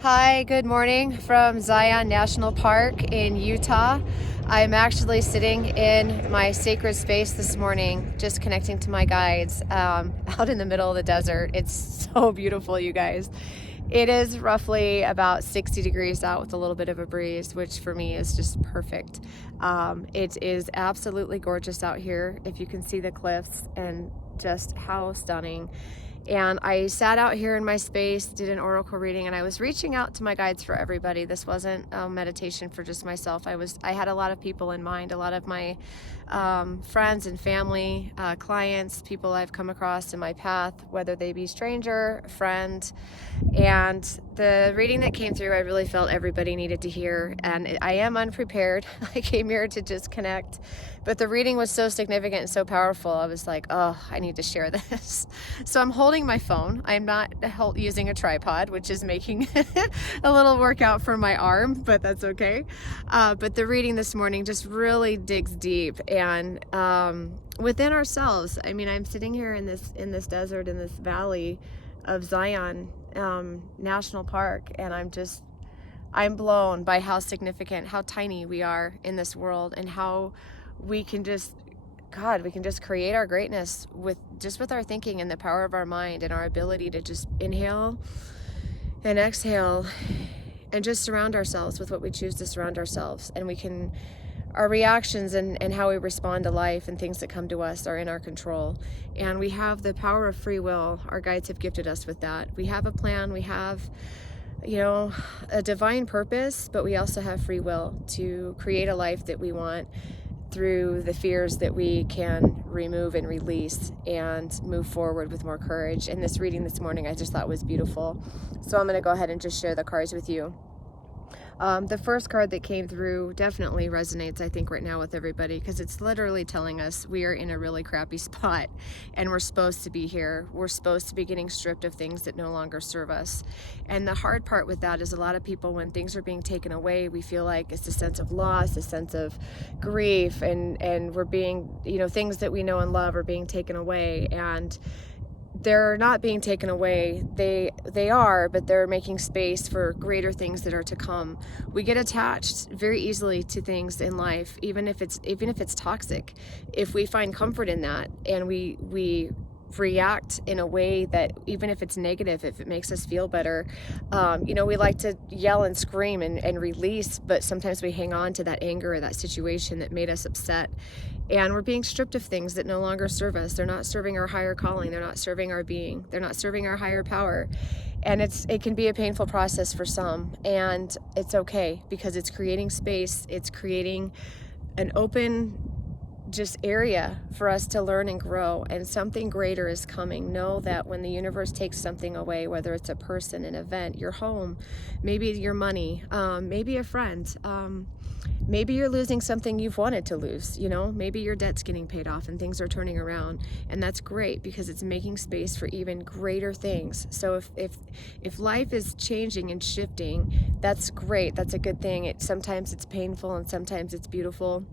Hi, good morning from Zion National Park in Utah. I'm actually sitting in my sacred space this morning, just connecting to my guides out in the middle of the desert. It's so beautiful, you guys. It is roughly about 60 degrees out with a little bit of a breeze, which for me is just perfect. It is absolutely gorgeous out here. If you can see the cliffs and just how stunning. And I sat out here in my space, did an oracle reading, and I was reaching out to my guides for everybody. This wasn't a meditation for just myself. I had a lot of people in mind, a lot of my friends and family, clients, people I've come across in my path, whether they be stranger, friend. And the reading that came through, I really felt everybody needed to hear. And I am unprepared. I came here to just connect. But the reading was so significant and so powerful. I was like, oh, I need to share this. So I'm holding my phone. I'm not using a tripod, which is making a little workout for my arm, but that's okay. But the reading this morning just really digs deep and within ourselves. I mean, I'm sitting here in this desert, in this valley of Zion National Park, and I'm blown by how significant, how tiny we are in this world, and how we can just create our greatness with our thinking and the power of our mind and our ability to just inhale and exhale and just surround ourselves with what we choose to surround ourselves. And our reactions and how we respond to life and things that come to us are in our control. And we have the power of free will. Our guides have gifted us with that. We have a plan, we have a divine purpose, but we also have free will to create a life that we want through the fears that we can remove and release and move forward with more courage. And this reading this morning I just thought was beautiful. So I'm going to go ahead and just share the cards with you. The first card that came through definitely resonates, I think, right now with everybody, because it's literally telling us we are in a really crappy spot and we're supposed to be here. We're supposed to be getting stripped of things that no longer serve us. And the hard part with that is a lot of people, when things are being taken away, we feel like it's a sense of loss, a sense of grief, and we're being, things that we know and love are being taken away. And they're not being taken away. They are, but they're making space for greater things that are to come. We get attached very easily to things in life, even if it's toxic. If we find comfort in that and we react in a way that, even if it's negative, if it makes us feel better, we like to yell and scream and release, but sometimes we hang on to that anger or that situation that made us upset. And we're being stripped of things that no longer serve us. They're not serving our higher calling. They're not serving our being. They're not serving our higher power. And it can be a painful process for some. And it's okay, because it's creating space. It's creating an open just area for us to learn and grow, and something greater is coming. Know that when the universe takes something away, whether it's a person, an event, your home, maybe your money, maybe a friend, maybe you're losing something you've wanted to lose, maybe your debt's getting paid off and things are turning around, and that's great because it's making space for even greater things. So if life is changing and shifting, that's great. That's a good thing. Sometimes it's painful and sometimes it's beautiful.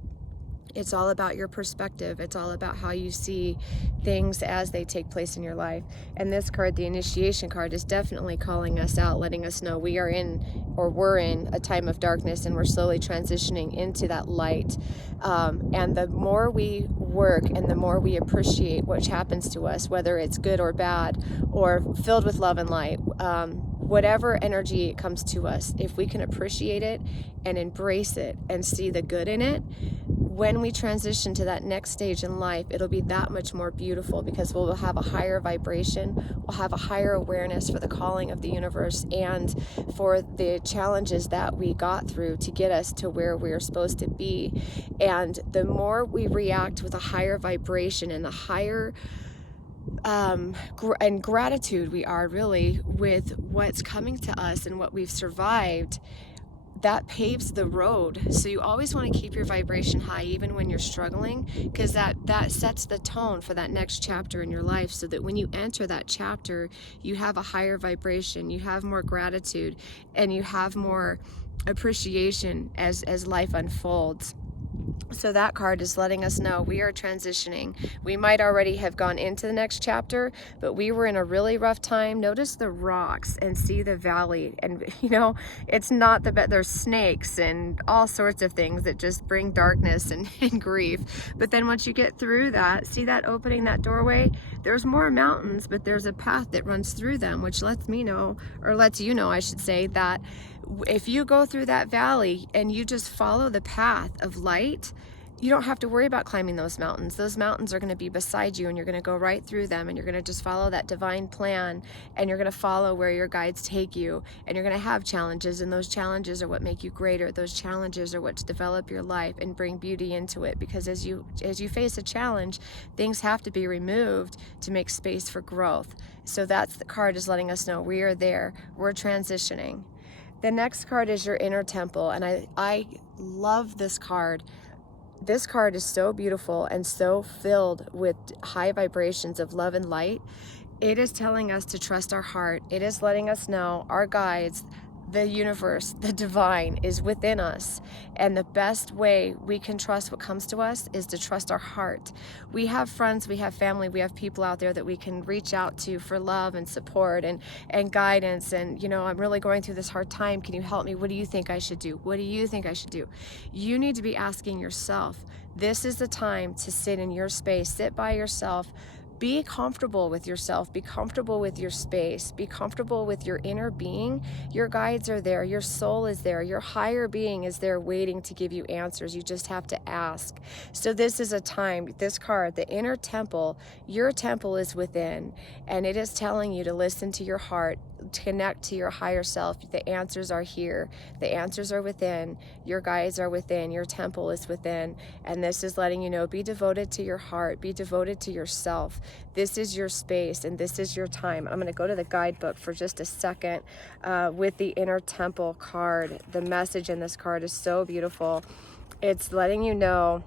It's all about your perspective. It's all about how you see things as they take place in your life. And this card, the initiation card, is definitely calling us out, letting us know we're in a time of darkness, and we're slowly transitioning into that light. And the more we work and the more we appreciate what happens to us, whether it's good or bad or filled with love and light, whatever energy comes to us, if we can appreciate it and embrace it and see the good in it, when we transition to that next stage in life, it'll be that much more beautiful, because we'll have a higher vibration, we'll have a higher awareness for the calling of the universe and for the challenges that we got through to get us to where we're supposed to be. And the more we react with a higher vibration and the higher and gratitude we are really with what's coming to us and what we've survived, that paves the road. So you always want to keep your vibration high even when you're struggling, because that sets the tone for that next chapter in your life, so that when you enter that chapter, you have a higher vibration, you have more gratitude, and you have more appreciation as life unfolds. So that card is letting us know we are transitioning. We might already have gone into the next chapter, but we were in a really rough time. Notice the rocks and see the valley. And you know, it's not the best. There's snakes and all sorts of things that just bring darkness and grief. But then once you get through that, see that opening, that doorway? There's more mountains, but there's a path that runs through them, which lets me know, or lets you know, I should say, that if you go through that valley and you just follow the path of light, you don't have to worry about climbing those mountains. Those mountains are going to be beside you, and you're going to go right through them, and you're going to just follow that divine plan, and you're going to follow where your guides take you, and you're going to have challenges, and those challenges are what make you greater. Those challenges are what develop your life and bring beauty into it, because as you face a challenge, things have to be removed to make space for growth. So that's the card is letting us know we are there. We're transitioning. The next card is your inner temple, and I love this card. This card is so beautiful and so filled with high vibrations of love and light. It is telling us to trust our heart. It is letting us know our guides, the universe, the divine is within us. And the best way we can trust what comes to us is to trust our heart. We have friends, we have family, we have people out there that we can reach out to for love and support and guidance. And, you know, I'm really going through this hard time. Can you help me? What do you think I should do? What do you think I should do? You need to be asking yourself. This is the time to sit in your space, sit by yourself. Be comfortable with yourself, be comfortable with your space, be comfortable with your inner being. Your guides are there, your soul is there, your higher being is there waiting to give you answers. You just have to ask. So this is a time, this card, the inner temple, your temple is within, and it is telling you to listen to your heart, to connect to your higher self. The answers are here. The answers are within. Your guides are within. Your temple is within. And this is letting you know, be devoted to your heart. Be devoted to yourself. This is your space and this is your time. I'm going to go to the guidebook for just a second with the inner temple card. The message in this card is so beautiful. It's letting you know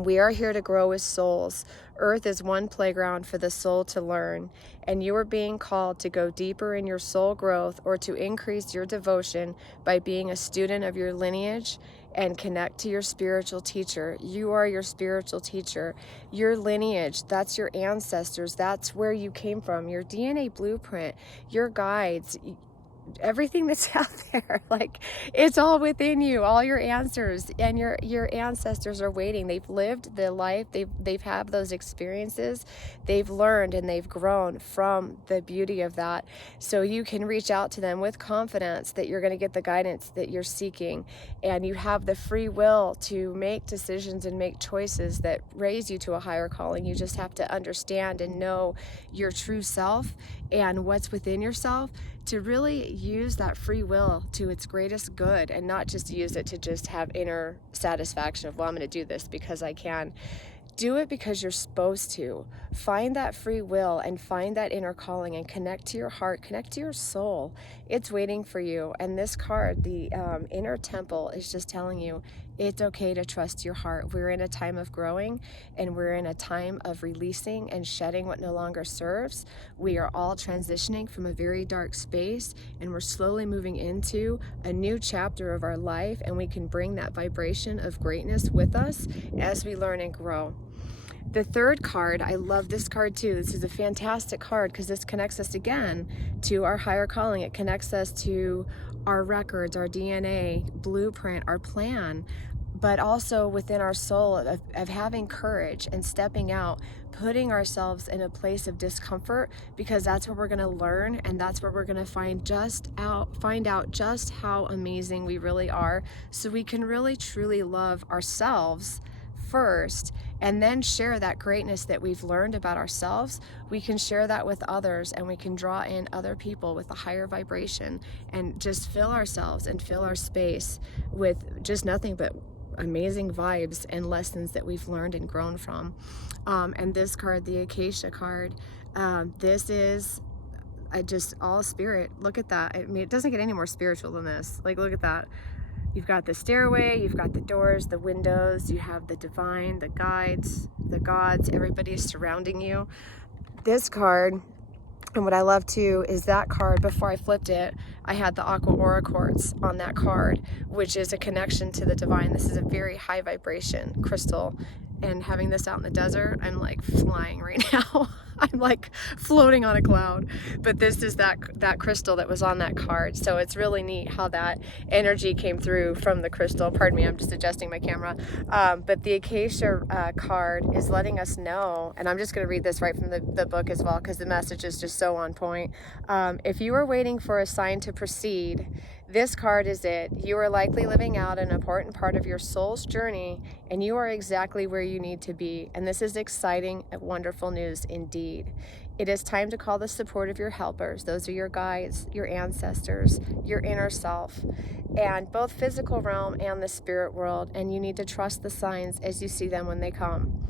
we are here to grow as souls. Earth is one playground for the soul to learn, and you are being called to go deeper in your soul growth or to increase your devotion by being a student of your lineage and connect to your spiritual teacher. You are your spiritual teacher. Your lineage, that's your ancestors. That's where you came from. Your DNA blueprint, your guides, everything that's out there, like, it's all within you, all your answers, and your ancestors are waiting. They've lived the life, they've had those experiences, they've learned and they've grown from the beauty of that. So you can reach out to them with confidence that you're going to get the guidance that you're seeking, and you have the free will to make decisions and make choices that raise you to a higher calling. You just have to understand and know your true self and what's within yourself, to really use that free will to its greatest good, and not just use it to just have inner satisfaction of, well, I'm going to do this because I can. Do it because you're supposed to. Find that free will and find that inner calling and connect to your heart, connect to your soul. It's waiting for you. And this card, the inner temple, is just telling you it's okay to trust your heart. We're in a time of growing, and we're in a time of releasing and shedding what no longer serves. We are all transitioning from a very dark space, and we're slowly moving into a new chapter of our life, and we can bring that vibration of greatness with us as we learn and grow. The third card, I love this card too. This is a fantastic card because this connects us again to our higher calling. It connects us to our records, our DNA, blueprint, our plan, but also within our soul of having courage and stepping out, putting ourselves in a place of discomfort, because that's where we're going to learn, and that's where we're going to find out just how amazing we really are, so we can really truly love ourselves first, and then share that greatness that we've learned about ourselves. We can share that with others, and we can draw in other people with a higher vibration and just fill ourselves and fill our space with just nothing but amazing vibes and lessons that we've learned and grown from. And this card, the Acacia card, this is just all spirit. Look at that. I mean, it doesn't get any more spiritual than this. Like, look at that. You've got the stairway, you've got the doors, the windows, you have the divine, the guides, the gods, everybody is surrounding you. This card And what I love too is that card, before I flipped it, I had the Aqua Aura Quartz on that card, which is a connection to the divine. This is a very high vibration crystal. And having this out in the desert, I'm like flying right now. I'm like floating on a cloud. But this is that crystal that was on that card. So it's really neat how that energy came through from the crystal. Pardon me, I'm just adjusting my camera. But the Acacia card is letting us know, and I'm just going to read this right from the book as well, because the message is just so on point. If you are waiting for a sign to proceed, this card is it. You are likely living out an important part of your soul's journey, and you are exactly where you need to be. And this is exciting and wonderful news indeed. It is time to call the support of your helpers. Those are your guides, your ancestors, your inner self, and both physical realm and the spirit world. And you need to trust the signs as you see them when they come.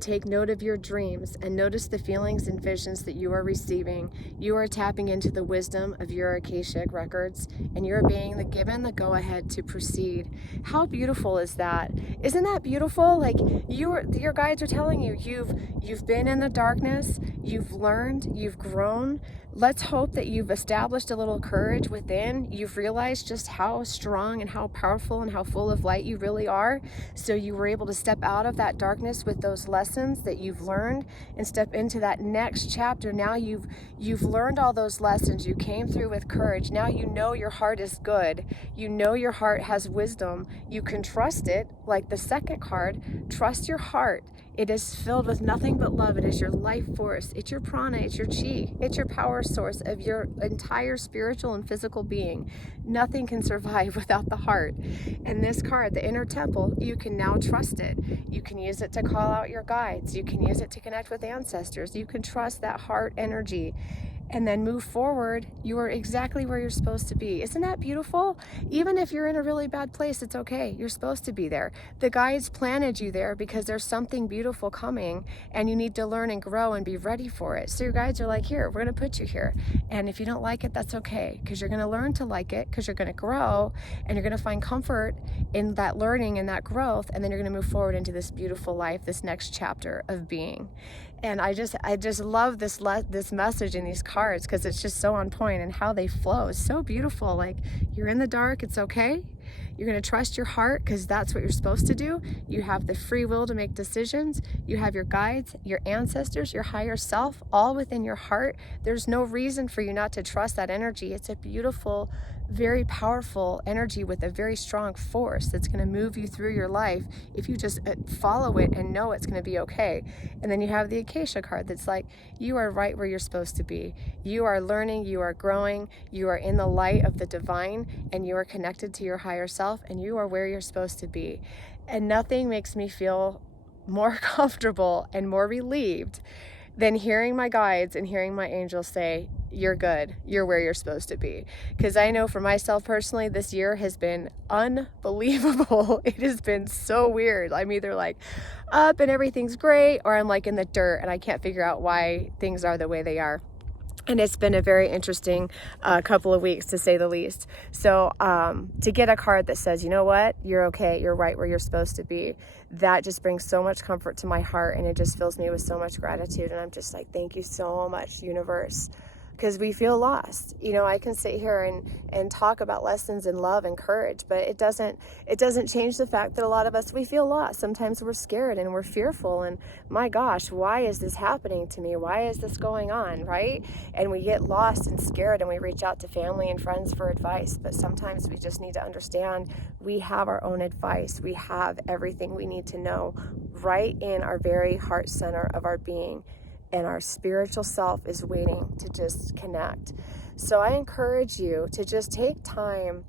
Take note of your dreams and notice the feelings and visions that you are receiving. You are tapping into the wisdom of your Akashic records, and you're being given the go-ahead to proceed. How beautiful is that? Isn't that beautiful? Like your guides are telling you, you've been in the darkness, you've learned, you've grown. Let's hope that you've established a little courage within. You've realized just how strong and how powerful and how full of light you really are. So you were able to step out of that darkness with those lessons that you've learned and step into that next chapter. Now you've learned all those lessons. You came through with courage. Now you know your heart is good. You know your heart has wisdom. You can trust it. Like the second card, trust your heart. It is filled with nothing but love. It is your life force. It's your prana. It's your chi. It's your power source of your entire spiritual and physical being. Nothing can survive without the heart. And this card, the inner temple, you can now trust it. You can use it to call out your guides. You can use it to connect with ancestors. You can trust that heart energy. And then move forward. You are exactly where you're supposed to be. Isn't that beautiful? Even if you're in a really bad place, it's okay. You're supposed to be there. The guides planted you there because there's something beautiful coming, and you need to learn and grow and be ready for it. So your guides are like, here, we're going to put you here. And if you don't like it, that's okay, because you're going to learn to like it, because you're going to grow, and you're going to find comfort in that learning and that growth, and then you're going to move forward into this beautiful life, this next chapter of being. And I just love this message in these cards, because it's just so on point, and how they flow is so beautiful. Like, you're in the dark, it's okay. You're going to trust your heart, because that's what you're supposed to do. You have the free will to make decisions. You have your guides, your ancestors, your higher self, all within your heart. There's no reason for you not to trust that energy. It's a beautiful, very powerful energy with a very strong force that's going to move you through your life if you just follow it and know it's going to be okay. And then you have the Acacia card that's like, you are right where you're supposed to be. You are learning, you are growing, you are in the light of the divine, and you are connected to your higher self, and you are where you're supposed to be. And nothing makes me feel more comfortable and more relieved than hearing my guides and hearing my angels say, you're good, you're where you're supposed to be. Because I know for myself personally, this year has been unbelievable. It has been so weird. I'm either like up and everything's great, or I'm like in the dirt and I can't figure out why things are the way they are. And it's been a very interesting couple of weeks, to say the least. So to get a card that says, you know what, you're okay, you're right where you're supposed to be, that just brings so much comfort to my heart, and it just fills me with so much gratitude. And I'm just like, thank you so much, universe. Because we feel lost. You know, I can sit here and talk about lessons in love and courage, but it doesn't change the fact that a lot of us, we feel lost. Sometimes we're scared and we're fearful, and my gosh, why is this happening to me? Why is this going on, right? And we get lost and scared, and we reach out to family and friends for advice. But sometimes we just need to understand we have our own advice. We have everything we need to know right in our very heart center of our being. And our spiritual self is waiting to just connect. So I encourage you to just take time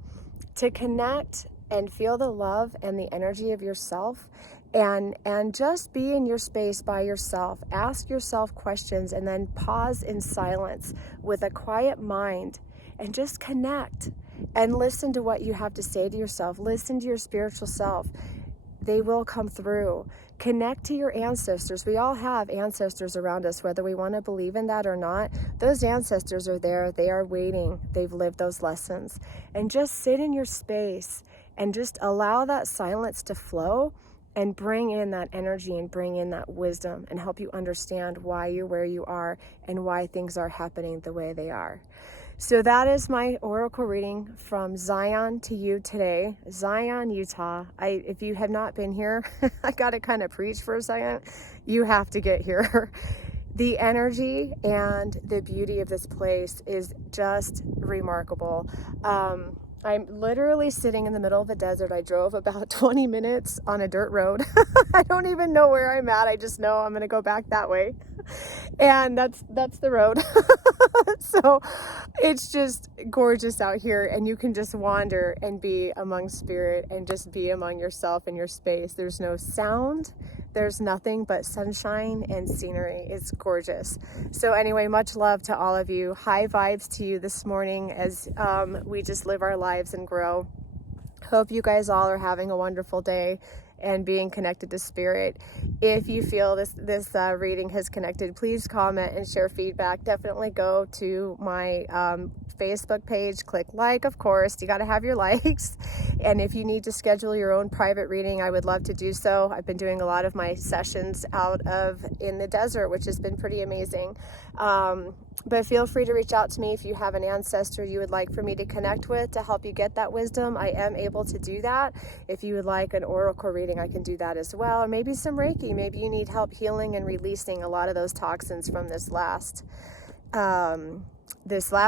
to connect and feel the love and the energy of yourself, and just be in your space by yourself. Ask yourself questions, and then pause in silence with a quiet mind and just connect and listen to what you have to say to yourself. Listen to your spiritual self. They will come through. Connect to your ancestors. We all have ancestors around us, whether we want to believe in that or not. Those ancestors are there. They are waiting. They've lived those lessons. And just sit in your space and just allow that silence to flow, and bring in that energy and bring in that wisdom and help you understand why you're where you are and why things are happening the way they are. So that is my oracle reading from Zion to you today. Zion, Utah. If you have not been here, I got to kind of preach for a second. You have to get here. The energy and the beauty of this place is just remarkable. I'm literally sitting in the middle of the desert. I drove about 20 minutes on a dirt road. I don't even know where I'm at. I just know I'm going to go back that way. And that's the road. So it's just gorgeous out here, and you can just wander and be among spirit and just be among yourself and your space. There's no sound. There's nothing but sunshine and scenery. It's gorgeous. So anyway, much love to all of you. High vibes to you this morning as we just live our lives and grow. Hope you guys all are having a wonderful day and being connected to spirit. If you feel this reading has connected, please comment and share feedback. Definitely go to my Facebook page, click like, of course, you got to have your likes. And if you need to schedule your own private reading, I would love to do so. I've been doing a lot of my sessions out in the desert, which has been pretty amazing. But feel free to reach out to me if you have an ancestor you would like for me to connect with to help you get that wisdom. I am able to do that. If you would like an oracle reading, I can do that as well. Or maybe some Reiki. Maybe you need help healing and releasing a lot of those toxins from this last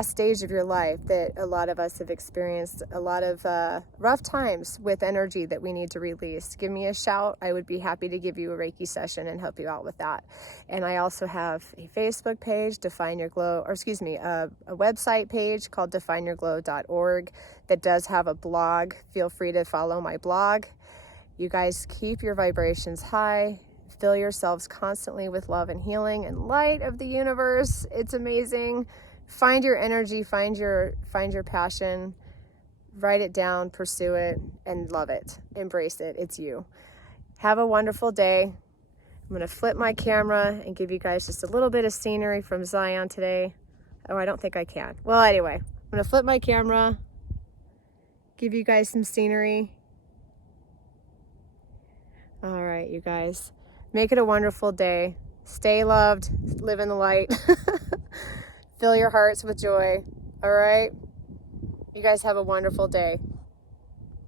stage of your life that a lot of us have experienced a lot of rough times with energy that we need to release. Give me a shout. I would be happy to give you a Reiki session and help you out with that. And I also have a Facebook page, a website page called defineyourglow.org that does have a blog. Feel free to follow my blog. You guys keep your vibrations high. Fill yourselves constantly with love and healing and light of the universe. It's amazing. Find your energy, find your passion, write it down, pursue it, and love it. Embrace it. It's you. Have a wonderful day. I'm going to flip my camera and give you guys just a little bit of scenery from Zion today. Oh, I don't think I can. Well, anyway, I'm going to flip my camera, give you guys some scenery. All right, you guys. Make it a wonderful day. Stay loved. Live in the light. Fill your hearts with joy. All right? You guys have a wonderful day.